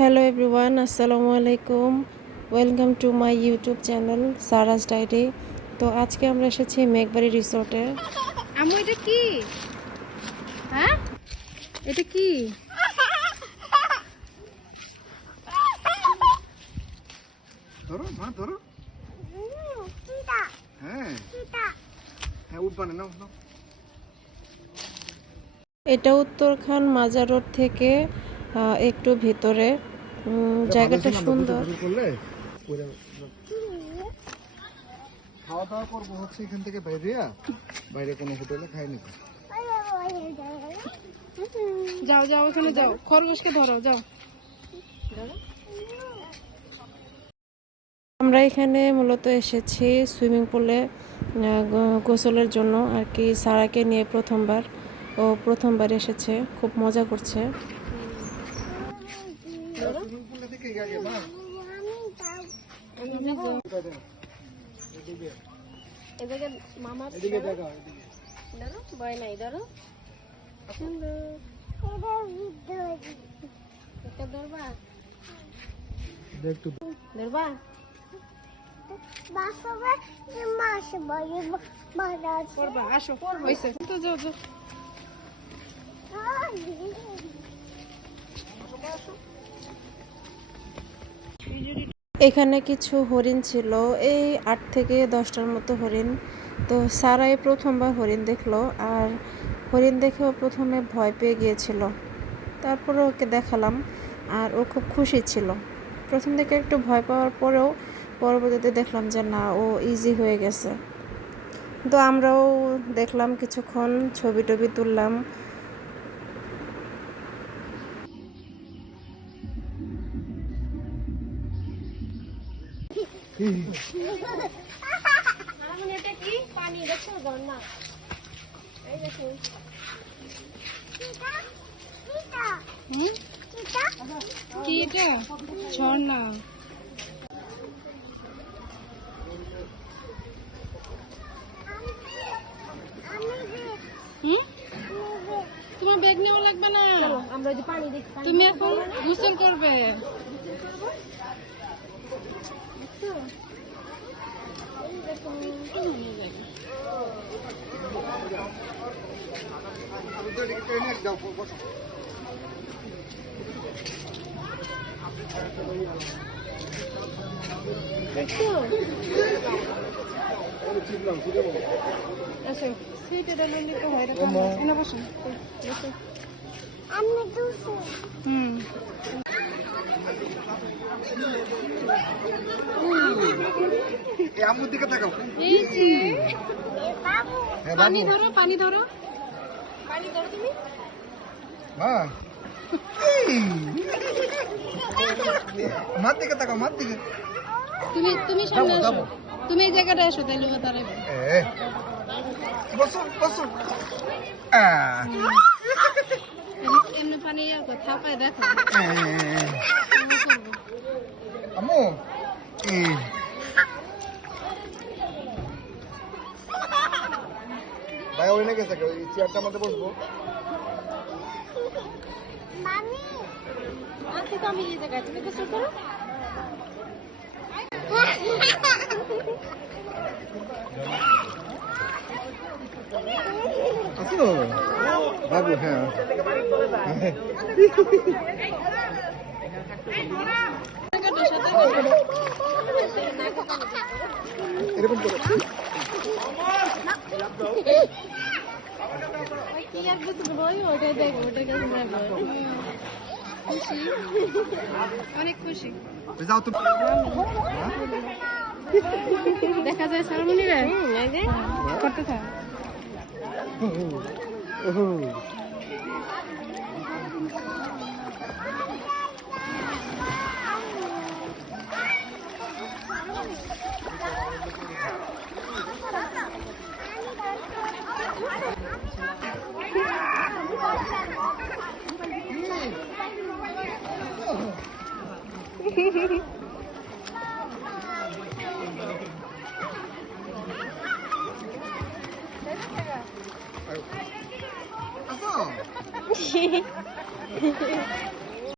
Hello everyone, আসসালামু আলাইকুম। Welcome to my YouTube channel Sara's diary. তো আজকে আমরা এসেছি মেঘবাড়ি রিসোর্টে। আম্মু এটা কি? হ্যাঁ, এটা কি? ধরো মা ধরো। হ্যাঁ হ্যাঁ উঠবানে নাও নাও। এটা উত্তরখান মাজার রোড থেকে একটু ভিতরে। জায়গাটা সুন্দর। খাওয়া দাওয়া করবো হচ্ছে এখান থেকে বাইরে কোনো হোটেলে খাই নিবো। যাও যাও ওখানে যাও, খরগোশকে ধরো, যাও। আমরা এখানে মূলত এসেছি সুইমিং পুলে গোসলের জন্য আর কি। সারাকে নিয়ে প্রথমবার এসেছে, খুব মজা করছে। ভয় নাই, ধরো। ধরবা আসো, হয়েছে তো, যাও যাও। এখানে কিছু হরিণ ছিল, এই 8 থেকে 10টার মতো হরিণ। তো সারাই প্রথমবার হরিণ দেখলো, আর হরিণ দেখেও প্রথমে ভয় পেয়ে গিয়েছিল। তারপরে ওকে দেখালাম, আর ও খুব খুশি ছিল। প্রথম থেকে একটু ভয় পাওয়ার পরেও পরবর্তীতে দেখলাম যে না, ও ইজি হয়ে গেছে। তো আমরাও দেখলাম, কিছুক্ষণ ছবি টবি তুললাম। এটা কি? পানি দেখছো? ঝর্ণা। এই দেখো। কি এটা? ঝর্ণা। তোমার ব্যাগ নেওয়া লাগবে না, আমরা যে পানি দেখি। তুমি এখন গোসল করবে। আচ্ছা, সিটের মধ্যে তো হয় এরকম। এনে বসুন। আম্মুর দিকে তাকাও। এই যে পানি বাবু ধরো, পানি ধরো, পানি ধরো তুমি। মা মার দিকে তাকাও, মার দিকে। তুমি সামনে যাবো, আসো, যাবো। তুমি এই জায়গাটা আসো, তাইলে ও দাঁড়াবে। বসো বসো। এমনি পানি থাপায় দেখো। আম্মু ভাই ওই না গেছে, ওই চেয়ারটার মধ্যে বসবো। আজকে তো আমি এই জায়গায়, তুমি গোসল করো। আসো বাবু। হ্যাঁ এরকম করে কি আসবে তুমি বই, ওটাই দেখো, ওটাই কাছে দেখো। খুশি, অনেক খুশি। যাও তুমি। দেখা যায় সারমনি রে করতে থাক। আসো